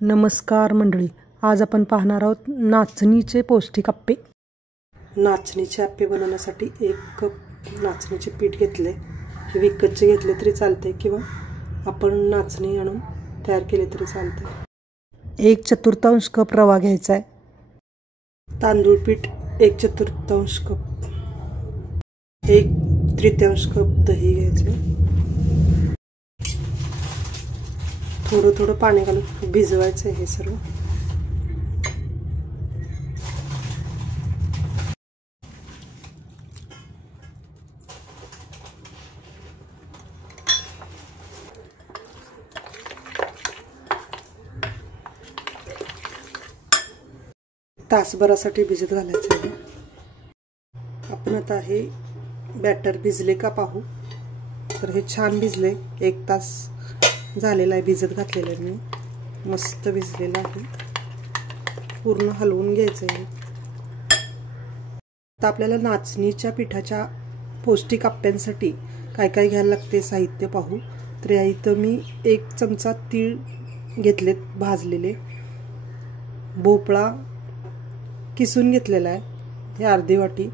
नमस्कार मंडळी, आज आपण पाहणार आहोत नाचणीचे पौष्टिक आप्पे। नाचणीचे आप्पे बनवण्यासाठी 1 कप नाचणीचे पीठ घेतले। हे विकतचे घेतले तरी चालते किंवा आपण नाचणी आणून तयार केले तरी चालते। 1/4 कप रवा घ्यायचा आहे। तांदूळ पीठ 1/4 कप, 1/3 कप दही घ्यायचे। थोडं थोडं पाणी घालून भिजवायचं आहे हे सर्व। तासभरासाठी भिजत घालायचं आहे। आपण आता हे बॅटर भिजले का पाहू। तर हे छान भिजले, 1 तास झालेला आहे भिजत घातलेले मी, मस्त भिजलेला आहे। पूर्ण हलवून घ्यायचं आहे। आता आपल्याला नाचणीच्या पिठाच्या पौष्टिक आप्प्यांसाठी काय काय घ्यायला लागते साहित्य पाहू। तर या इथं मी 1 चमचा तीळ घेतलेत भाजलेले, भोपळा किसून घेतलेला आहे हे अर्धी वाटी,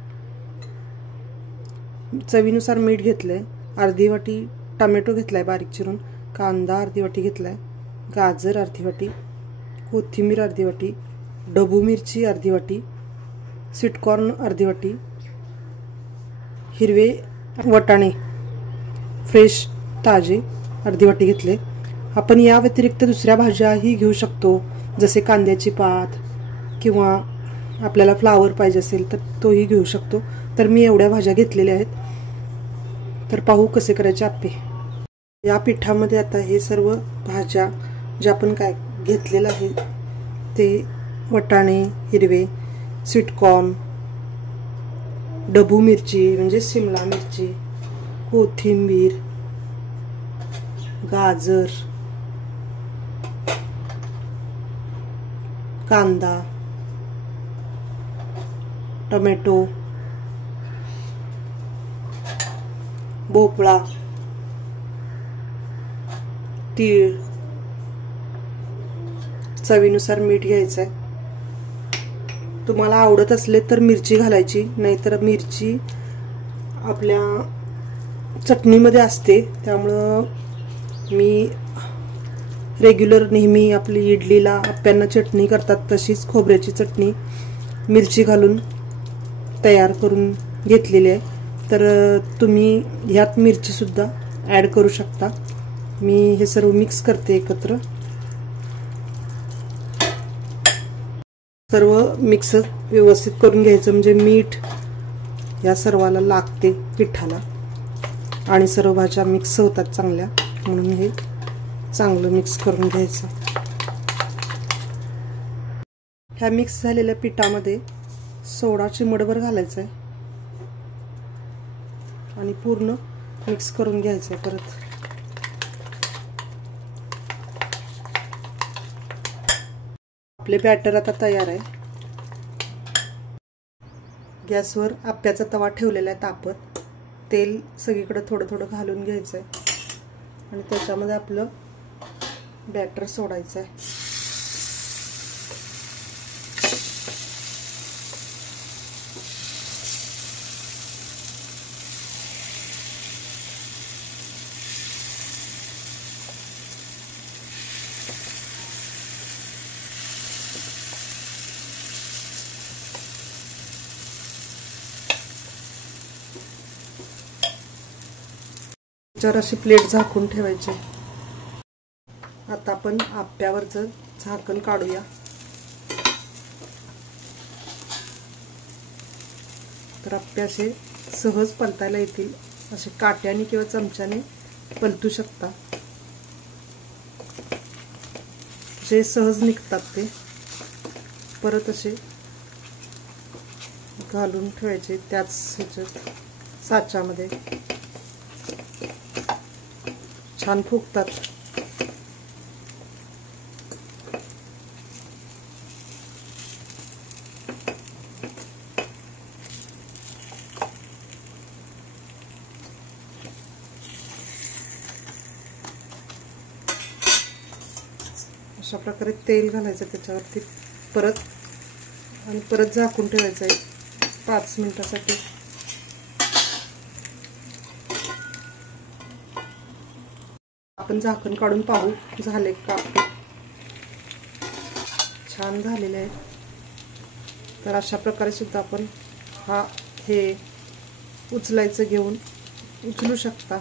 चवीनुसार मीठ घेतलंय, अर्धी वाटी टोमॅटो घेतलाय बारीक चिरून, कांदा अर्धी वाटी घेतलाय, गाजर अर्धी वाटी, कोथिंबीर अर्धी वाटी, ढबू मिरची अर्धी वाटी, स्वीट कॉर्न अर्धी वाटी, हिरवे वटाणे फ्रेश ताजे अर्धी वाटी घेतले। आपण या व्यतिरिक्त दुसऱ्या भाज्याही घेऊ शकतो, जसे कांद्याची पात किंवा आपल्याला फ्लावर पाहिजे असेल तर तोही घेऊ शकतो। तर मी एवढ्या भाज्या घेतलेल्या आहेत। तर पाहू कसे करायचे आप्पे। या पिठामध्ये आता हे सर्व भाज्या ज्या आपण काय घेतलेलं आहे ते वटाणे हिरवे, स्वीट कॉर्न, ढबू मिरची म्हणजे शिमला मिरची, कोथिंबीर, गाजर, कांदा, टोमॅटो, भोपळा, तीळ, चवीनुसार मीठ घ्यायचं आहे। तुम्हाला आवडत असले तर मिरची घालायची, नाहीतर मिरची आपल्या चटणीमध्ये असते, त्यामुळं मी रेग्युलर नेहमी आपली इडलीला आप्प्यांना चटणी करतात तशीच खोबऱ्याची चटणी मिरची घालून तयार करून घेतलेली आहे। तर तुम्ही ह्यात मिरची सुद्धा ॲड करू शकता। मी हे सर्व मिक्स करते एकत्र, सर्व मिक्स व्यवस्थित करून घ्यायचं, म्हणजे मीठ या सर्वाला लागते पिठाला आणि सर्व भाज्या मिक्स होतात चांगल्या, म्हणून हे चांगलं मिक्स करून घ्यायचं। ह्या मिक्स झालेल्या पिठामध्ये सोडा चिमूटभर घालायचा आहे आणि पूर्ण मिक्स करून घ्यायचं आहे। परत आपले बॅटर आता तयार आहे। गॅसवर आप्प्याचा तवा ठेवलेला आहे तापत, तेल सगळीकडे थोडं थोडं घालून घ्यायचं आहे आणि त्याच्यामध्ये आपलं बॅटर सोडायचं आहे। त्याच्यावर अशी प्लेट झाकून ठेवायची। आता आपण आप्प्यावरचं झाकण काढूया। तर आप्पे असे सहज पलटायला येतील, असे काट्याने किंवा चमच्याने पलटू शकता, जे सहज निघतात ते। परत असे घालून ठेवायचे त्याच ह्याच्यात साच्यामध्ये, छान फुगतात। अशा प्रकारे तेल घालायचं त्याच्यावरती परत आणि परत झाकून ठेवायचं आहे 5 मिनिटासाठी. आपण झाकण काढून पाहू झाले का. छान झालेले आहे. तर अशा प्रकारे सुद्धा आपण हे उचलायचं घेऊन उचलू शकता.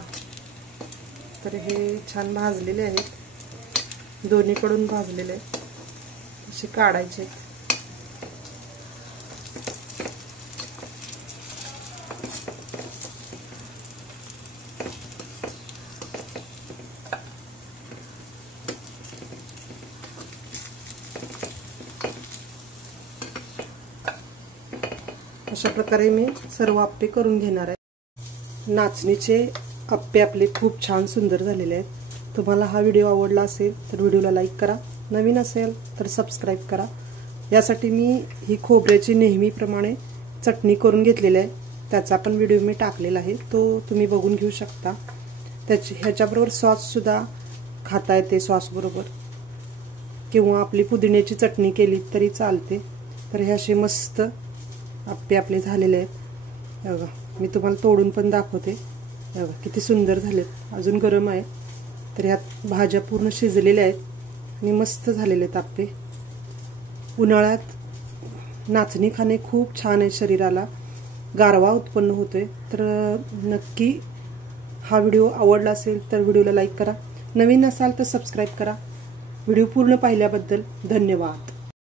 तर हे छान भाजलेले आहेत, दोन्हीकडून भाजलेले आहेत. असे काढायचे. अशा प्रकारे मी सर्व आप्पे करून घेणार आहे. नाचणीचे आप्पे आपले खूप छान सुंदर झालेले आहेत. तुम्हाला हा व्हिडिओ आवडला असेल तर व्हिडिओला लाईक करा, नवीन असेल तर सबस्क्राईब करा. यासाठी मी ही खोबऱ्याची नेहमीप्रमाणे चटणी करून घेतलेली आहे. त्याचा पण व्हिडिओ मी टाकलेला आहे, तो तुम्ही बघून घेऊ शकता. ह्याच्याबरोबर सॉससुद्धा खाता येते, सॉसबरोबर, किंवा आपली पुदिन्याची चटणी केली तरी चालते. तर हे असे मस्त आप्पे आपले झालेले आहेत. बघा, मी तुम्हाला तोडून पण दाखवते. बघा किती सुंदर झालेत, अजून गरम आहे. तर ह्यात भाज्या पूर्ण शिजलेल्या आहेत आणि मस्त झालेले आहेत आप्पे. उन्हाळ्यात नाचणी खाणे खूप छान आहे, शरीराला गारवा उत्पन्न होतोय. तर नक्की हा व्हिडिओ आवडला असेल तर व्हिडिओला लाईक करा, नवीन असाल तर सबस्क्राईब करा. व्हिडिओ पूर्ण पाहिल्याबद्दल धन्यवाद.